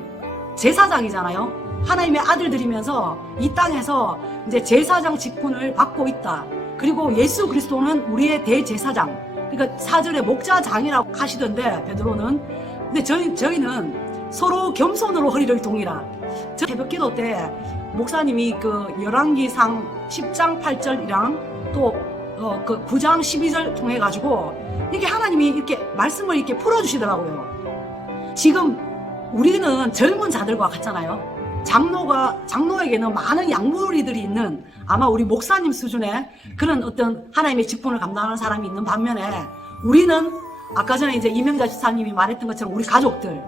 제사장이잖아요. 하나님의 아들들이면서 이 땅에서 이제 제사장 직분을 받고 있다. 그리고 예수 그리스도는 우리의 대제사장. 그러니까 4절에 목자장이라고 하시던데 베드로는. 근데 저희는 서로 겸손으로 허리를 동이라. 저 새벽기도 때 목사님이 그 열왕기상 10장 8절이랑 또 그 9장 12절 통해 가지고 이게 하나님이 이렇게 말씀을 이렇게 풀어주시더라고요. 지금 우리는 젊은 자들과 같잖아요. 장로에게는 많은 양무리들이 있는 아마 우리 목사님 수준의 그런 어떤 하나님의 직분을 감당하는 사람이 있는 반면에 우리는 아까 전에 이제 이명자 집사님이 말했던 것처럼 우리 가족들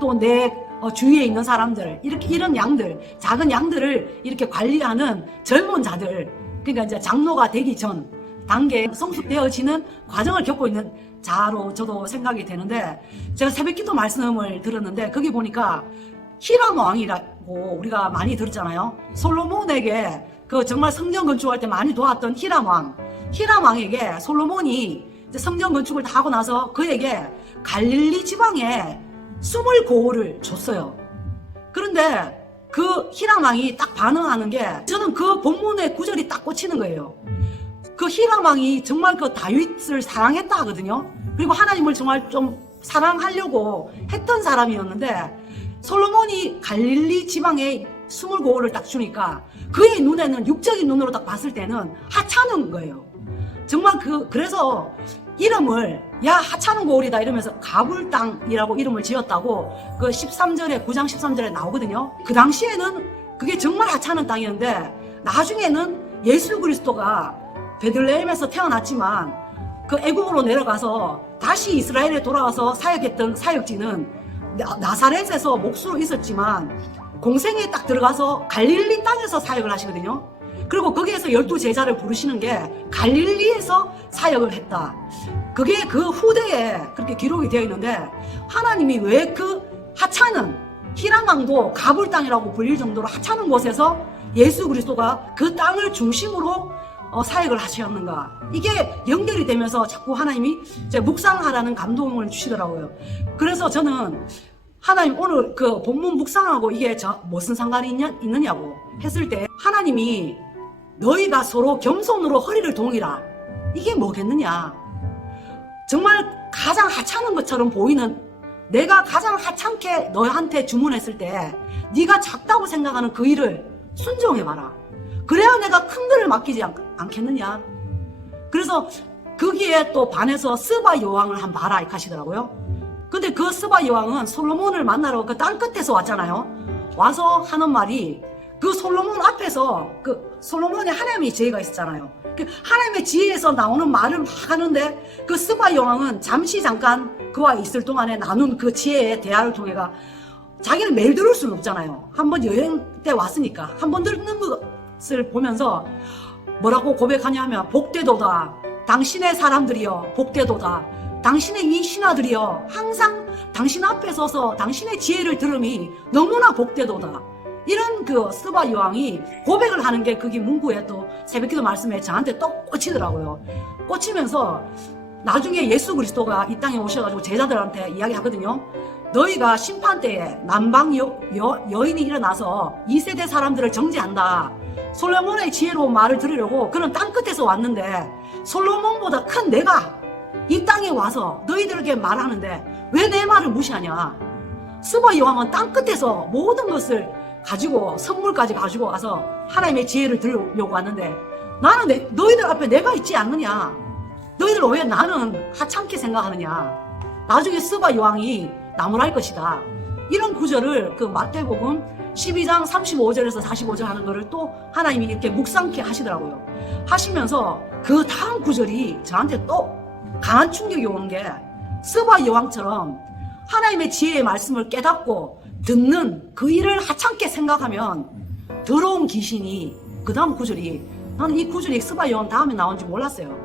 또 내 주위에 있는 사람들 이런 양들 작은 양들을 이렇게 관리하는 젊은 자들 그러니까 이제 장로가 되기 전 단계에 성숙되어지는 과정을 겪고 있는 자로 저도 생각이 되는데 제가 새벽기도 말씀을 들었는데 거기 보니까 히람 왕이라고 우리가 많이 들었잖아요. 솔로몬에게 그 정말 성전 건축할 때 많이 도왔던 히람 왕에게 솔로몬이 이제 성전 건축을 다 하고 나서 그에게 갈릴리 지방에 20고을을 줬어요. 그런데 그 히람 왕이 딱 반응하는 게 저는 그 본문의 구절이 딱 꽂히는 거예요. 그 히람 왕이 정말 그 다윗을 사랑했다 하거든요. 그리고 하나님을 정말 좀 사랑하려고 했던 사람이었는데 솔로몬이 갈릴리 지방에 20고을을 딱 주니까 그의 눈에는 육적인 눈으로 딱 봤을 때는 하찮은 거예요. 정말 그래서 이름을 하찮은 고을이다 이러면서 가불 땅이라고 이름을 지었다고 그 13절에 9장 13절에 나오거든요. 그 당시에는 그게 정말 하찮은 땅이었는데 나중에는 예수 그리스도가 베들레헴에서 태어났지만 그 애국으로 내려가서 다시 이스라엘에 돌아와서 사역했던 사역지는 나사렛에서 목수로 있었지만 공생에 딱 들어가서 갈릴리 땅에서 사역을 하시거든요. 그리고 거기에서 12제자를 부르시는 게 갈릴리에서 사역을 했다. 그게 그 후대에 그렇게 기록이 되어 있는데, 하나님이 왜 그 하찮은 희랑강도 가불 땅이라고 불릴 정도로 하찮은 곳에서 예수 그리스도가 그 땅을 중심으로 사역을 하셨는가, 이게 연결이 되면서 자꾸 하나님이 이제 묵상하라는 감동을 주시더라고요. 그래서 저는 하나님 오늘 그 본문 묵상하고 이게 무슨 상관이 있느냐고 했을 때, 하나님이 너희가 서로 겸손으로 허리를 동이라, 이게 뭐겠느냐. 정말 가장 하찮은 것처럼 보이는, 내가 가장 하찮게 너한테 주문했을 때 네가 작다고 생각하는 그 일을 순종해봐라. 그래야 내가 큰 거를 맡기지 않겠느냐. 그래서 거기에 또 반해서 스바 여왕을 한번 봐라 이렇게 하시더라고요. 근데 그 스바 여왕은 솔로몬을 만나러 그 땅 끝에서 왔잖아요. 와서 하는 말이, 그 솔로몬 앞에서 그 솔로몬의 하나님의 지혜가 있었잖아요. 그 하나님의 지혜에서 나오는 말을 막 하는데, 그 스바 여왕은 잠깐 그와 있을 동안에 나눈 그 지혜의 대화를 통해가 자기는 매일 들을 수는 없잖아요. 한번 여행 때 왔으니까 한번 듣는 것을 보면서 뭐라고 고백하냐 하면, 복되도다 당신의 사람들이여, 복되도다 당신의 이 신하들이여, 항상 당신 앞에 서서 당신의 지혜를 들음이 너무나 복되도다. 이런 그 스바 여왕이 고백을 하는 게 그게 문구에 또 새벽기도 말씀에 저한테 또 꽂히더라고요. 꽂히면서 나중에 예수 그리스도가 이 땅에 오셔가지고 제자들한테 이야기하거든요. 너희가 심판때에 남방 여인이 일어나서 2세대 사람들을 정죄한다. 솔로몬의 지혜로운 말을 들으려고 그는 땅 끝에서 왔는데, 솔로몬보다 큰 내가 이 땅에 와서 너희들에게 말하는데 왜 내 말을 무시하냐. 스바 여왕은 땅 끝에서 모든 것을 가지고, 선물까지 가지고 와서 하나님의 지혜를 들으려고 왔는데, 나는 너희들 앞에 내가 있지 않느냐. 너희들 왜 나는 하찮게 생각하느냐. 나중에 스바 여왕이 나무랄 것이다. 이런 구절을 그 마태복음 12장 35절에서 45절 하는 거를 또 하나님이 이렇게 묵상케 하시더라고요. 하시면서 그 다음 구절이 저한테 또 강한 충격이 오는 게, 스바 여왕처럼 하나님의 지혜의 말씀을 깨닫고 듣는 그 일을 하찮게 생각하면 더러운 귀신이, 그 다음 구절이, 나는 이 구절이 스바 여왕 다음에 나온지 몰랐어요.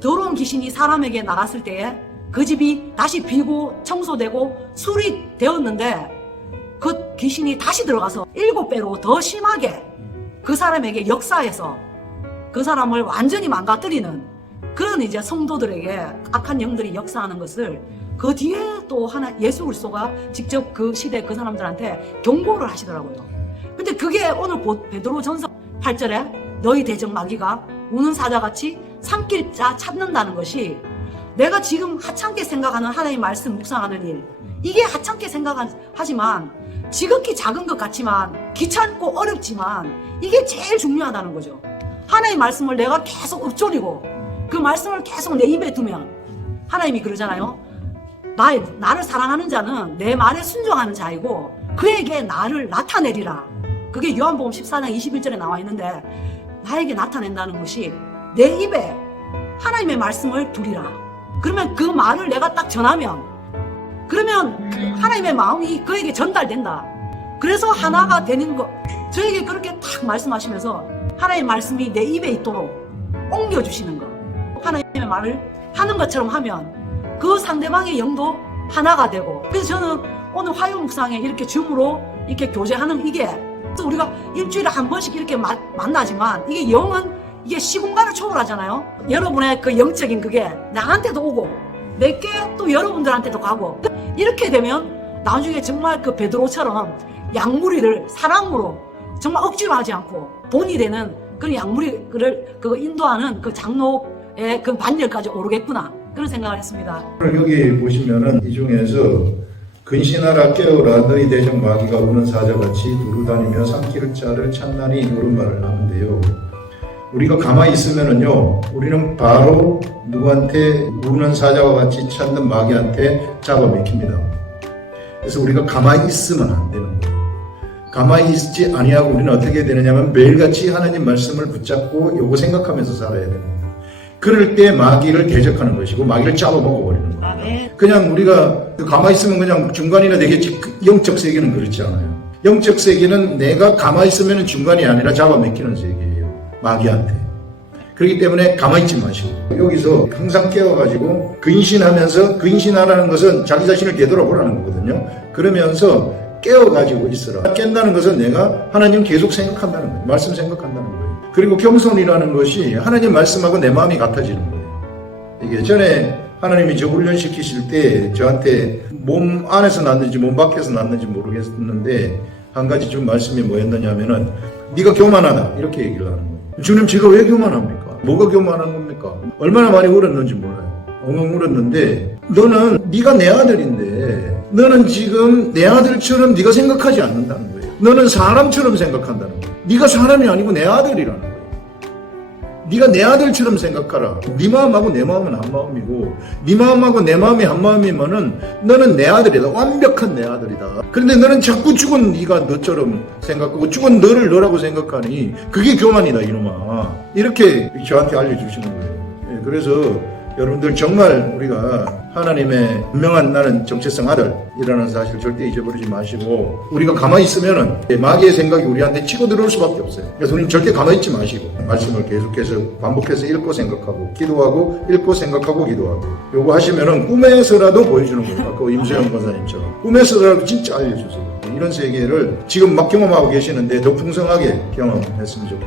더러운 귀신이 사람에게 나갔을 때에 그 집이 다시 비고 청소되고 수리 되었는데, 그 귀신이 다시 들어가서 7배로 더 심하게 그 사람에게 역사해서 그 사람을 완전히 망가뜨리는 그런 이제 성도들에게 악한 영들이 역사하는 것을 그 뒤에 또 예수 그리스도가 직접 그 시대 그 사람들한테 경고를 하시더라고요. 근데 그게 오늘 베드로전서 8절에 너희 대적 마귀가 우는 사자같이 삼킬 자 찾는다는 것이, 내가 지금 하찮게 생각하는 하나님의 말씀 묵상하는 일, 이게 하찮게 생각하지만 지극히 작은 것 같지만 귀찮고 어렵지만 이게 제일 중요하다는 거죠. 하나님의 말씀을 내가 계속 읊조리고 그 말씀을 계속 내 입에 두면, 하나님이 그러잖아요. 나를 사랑하는 자는 내 말에 순종하는 자이고 그에게 나를 나타내리라. 그게 요한복음 14장 21절에 나와 있는데, 나에게 나타낸다는 것이 내 입에 하나님의 말씀을 두리라. 그러면 그 말을 내가 딱 전하면, 그러면 그 하나님의 마음이 그에게 전달된다. 그래서 하나가 되는 것, 저에게 그렇게 딱 말씀하시면서 하나님의 말씀이 내 입에 있도록 옮겨주시는 것, 하나님의 말을 하는 것처럼 하면 그 상대방의 영도 하나가 되고. 그래서 저는 오늘 화요 묵상에 이렇게 줌으로 이렇게 교제하는 이게, 그래서 우리가 일주일에 한 번씩 이렇게 만나지만 이게 영은 이게 시공간을 초월하잖아요. 여러분의 그 영적인 그게 나한테도 오고 내게 또 여러분들한테도 가고, 이렇게 되면 나중에 정말 그 베드로처럼 양무리를 사랑으로 정말 억지로 하지 않고 본이 되는 그런 양무리를 그 인도하는 그 장로의 그 반열까지 오르겠구나, 그런 생각을 했습니다. 여기 보시면은 이 중에서 근신하라 깨어라 너희 대적 마귀가 우는 사자같이 두루다니며 삼킬 자를 찾나니 이런 말을 하는데요. 우리가 가만히 있으면은요, 우리는 바로 누구한테 우는 사자와 같이 찾는 마귀한테 잡아먹힙니다. 그래서 우리가 가만히 있으면 안 되는 거예요. 가만히 있지 아니하고 우리는 어떻게 되느냐면 매일같이 하나님 말씀을 붙잡고 요거 생각하면서 살아야 됩니다. 그럴 때 마귀를 대적하는 것이고 마귀를 잡아먹어 버리는 거예요. 그냥 우리가 가만히 있으면 그냥 중간이나 되겠지. 영적 세계는 그렇지 않아요. 영적 세계는 내가 가만히 있으면 중간이 아니라 잡아먹히는 세계예요. 마귀한테. 그렇기 때문에 가만히 있지 마시고 여기서 항상 깨워가지고 근신하면서, 근신하라는 것은 자기 자신을 되돌아보라는 거거든요. 그러면서 깨워가지고 있어라. 깬다는 것은 내가 하나님 계속 생각한다는 거예요. 말씀 생각한다는 거예요. 그리고 겸손이라는 것이 하나님 말씀하고 내 마음이 같아지는 거예요. 이게 전에 하나님이 저 훈련시키실 때 저한테 몸 안에서 났는지 몸 밖에서 났는지 모르겠는데 한 가지 좀 말씀이 뭐였느냐 하면은 네가 교만하다 이렇게 얘기를 하는 거예요. 주님 제가 왜 교만합니까? 뭐가 교만한 겁니까? 얼마나 많이 울었는지 몰라요. 엉엉 울었는데 너는 네가 내 아들인데 너는 지금 내 아들처럼 네가 생각하지 않는다는 거예요. 너는 사람처럼 생각한다는 거예요. 네가 사람이 아니고 내 아들이라는 거예요. 네가 내 아들처럼 생각하라. 네 마음하고 내 마음은 한 마음이고 네 마음하고 내 마음이 한 마음이면은 너는 내 아들이다. 완벽한 내 아들이다. 그런데 너는 자꾸 죽은 네가 너처럼 생각하고 죽은 너를 너라고 생각하니 그게 교만이다 이놈아. 이렇게 저한테 알려주시는 거예요. 그래서 여러분들 정말 우리가 하나님의 분명한 나는 정체성 아들이라는 사실을 절대 잊어버리지 마시고 우리가 가만히 있으면은 마귀의 생각이 우리한테 치고 들어올 수밖에 없어요. 그래서 우리는 절대 가만히 있지 마시고 말씀을 계속해서 반복해서 읽고 생각하고 기도하고 읽고 생각하고 기도하고 요거 하시면은 꿈에서라도 보여주는 거예요. 아까 임수영 권사님처럼 꿈에서라도 진짜 알려주세요. 이런 세계를 지금 막 경험하고 계시는데 더 풍성하게 경험했으면 좋겠습니다.